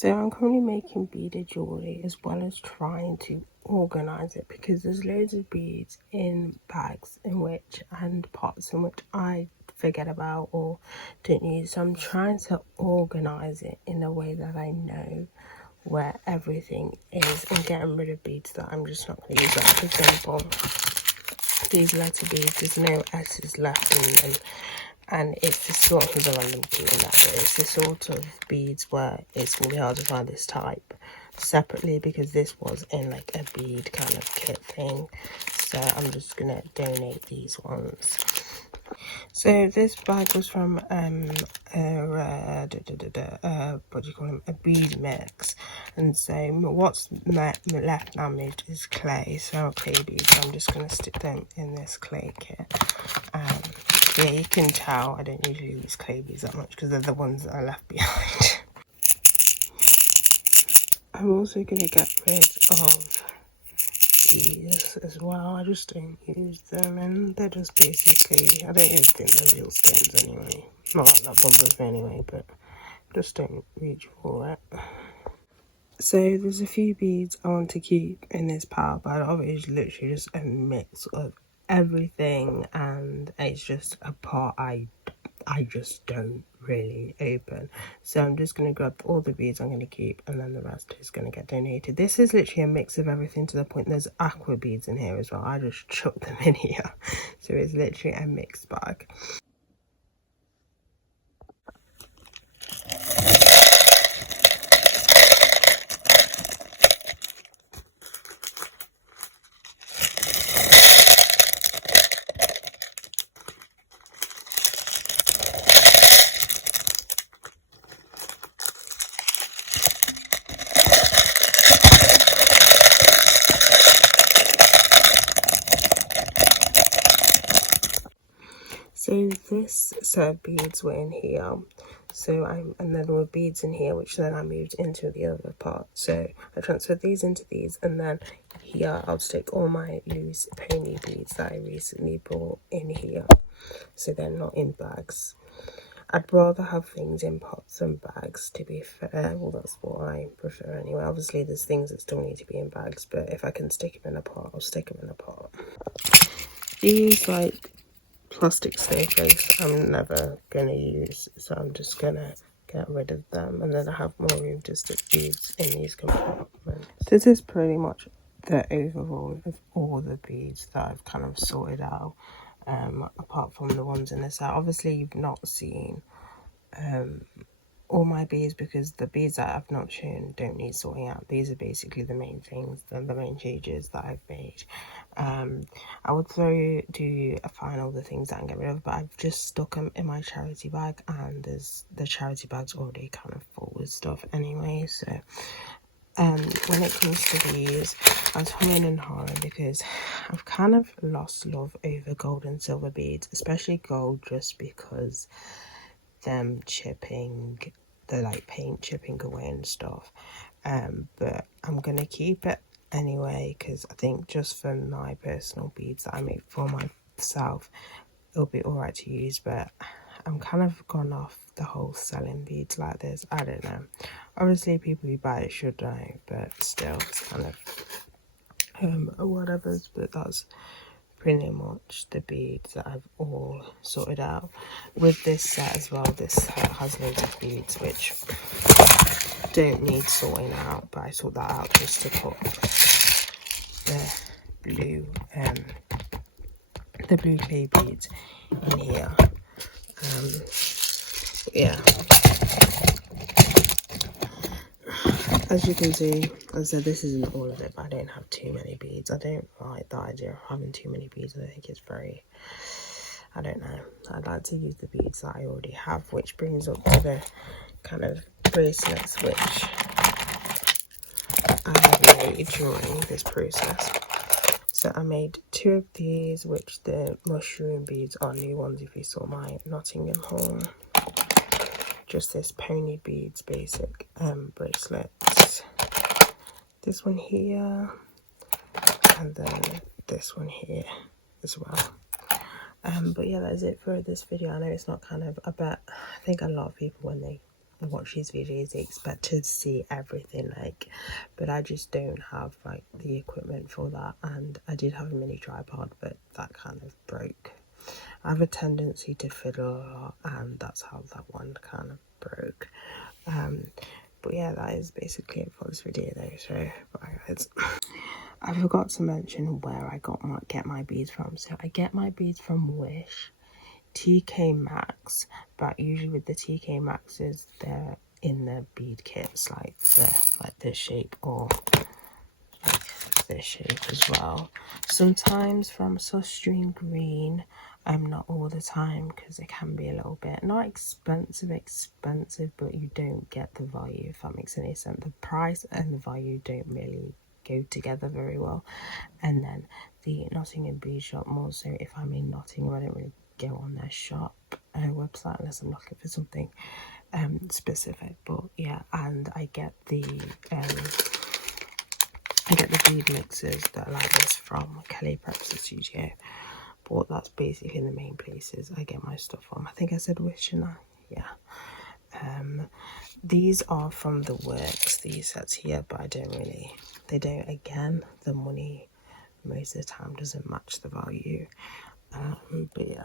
So I'm currently making beaded jewellery as well as trying to organise it, because there's loads of beads in bags and pots in which I forget about or don't use. So I'm trying to organise it in a way that I know where everything is, and getting rid of beads that I'm just not going to use. Like, for example, these letter beads, there's no S's left in them. And it's the sort of the random doing that, but it's the sort of beads where it's going to be hard to find this type separately, because this was in like a bead kind of kit thing. So I'm just going to donate these ones. So this bag was from what do you call them, a bead mix. And so what's left now moved is clay, so clay beads. I'm just going to stick them in this clay kit. Yeah, you can tell I don't usually use clay beads that much because they're the ones that are left behind. I'm also going to get rid of these as well. I just don't use them, and they're just basically, I don't even think they're real stones anyway. Not like that bothers me anyway, but just don't reach for it. So there's a few beads I want to keep in this pile, but I is literally just a mix of everything, and it's just a part I just don't really open. So I'm just going to grab all the beads I'm going to keep, and then the rest is going to get donated. This is literally a mix of everything, to the point there's aqua beads in here as well. I just chucked them in here. So it's literally a mixed bag. So this set of beads were in here, and then there were beads in here, which then I moved into the other part. So I transferred these into these, and then here I'll stick all my loose pony beads that I recently bought in here, so they're not in bags. I'd rather have things in pots than bags, to be fair. Well, that's what I prefer anyway. Obviously there's things that still need to be in bags, but if I can stick them in a pot, I'll stick them in a pot. These like plastic snowflakes I'm never gonna use, so I'm just gonna get rid of them, and then I have more room to stick beads in these compartments. This is pretty much the overall of all the beads that I've kind of sorted out, apart from the ones in the set. Obviously you've not seen all my beads, because the beads that I've not shown don't need sorting out. These are basically the main things, the main changes that I've made. I would do a final the things that I can get rid of, but I've just stuck them in my charity bag, and the charity bag's already kind of full with stuff anyway. So when it comes to these, I was humming and hawing because I've kind of lost love over gold and silver beads, especially gold, just because them chipping, the like paint chipping away and stuff. But I'm gonna keep it anyway, because I think just for my personal beads that I make for myself, it'll be alright to use. But I'm kind of gone off the whole selling beads like this. I don't know, obviously people who buy it should know, but still it's kind of whatever's. But that's pretty much the beads that I've all sorted out. With this set as well, this set has loads of beads which don't need sorting out, but I sort that out just to put the blue clay beads in here. Yeah, as you can see, as I said, this isn't all of it, but I don't have too many beads. I don't like the idea of having too many beads. I think it's very, I don't know, I'd like to use the beads that I already have, which brings up to the kind of bracelets which I have made during this process. So I made 2 of these, which the mushroom beads are new ones if you saw my Nottingham haul. Just this pony beads basic bracelets. This one here, and then this one here as well. But yeah, that is it for this video. I know it's not kind of, I bet, I think a lot of people when they watch these videos, they expect to see everything, like, but I just don't have like the equipment for that. And I did have a mini tripod, but that kind of broke. I have a tendency to fiddle a lot, and that's how that one kind of broke. But yeah, that is basically it for this video though, so bye guys. I forgot to mention where I get my beads from. So I get my beads from Wish, TK Maxx, but usually with the TK Maxxes, they're in the bead kits, like this shape, or like this shape as well. Sometimes from Sustreme Green, not all the time, because it can be a little bit not expensive, but you don't get the value, if that makes any sense. The price and the value don't really go together very well. And then the Nottingham Bead Shop, more so if I'm in Nottingham, I don't really go on their shop website unless I'm looking for something specific. But yeah, and I get the bead mixers that are like this from Kelly Preps Studio. But that's basically the main places I get my stuff from. I think I said Wish, shouldn't I? Yeah. These are from The Works, these sets here, but they don't, again, the money most of the time doesn't match the value. But yeah,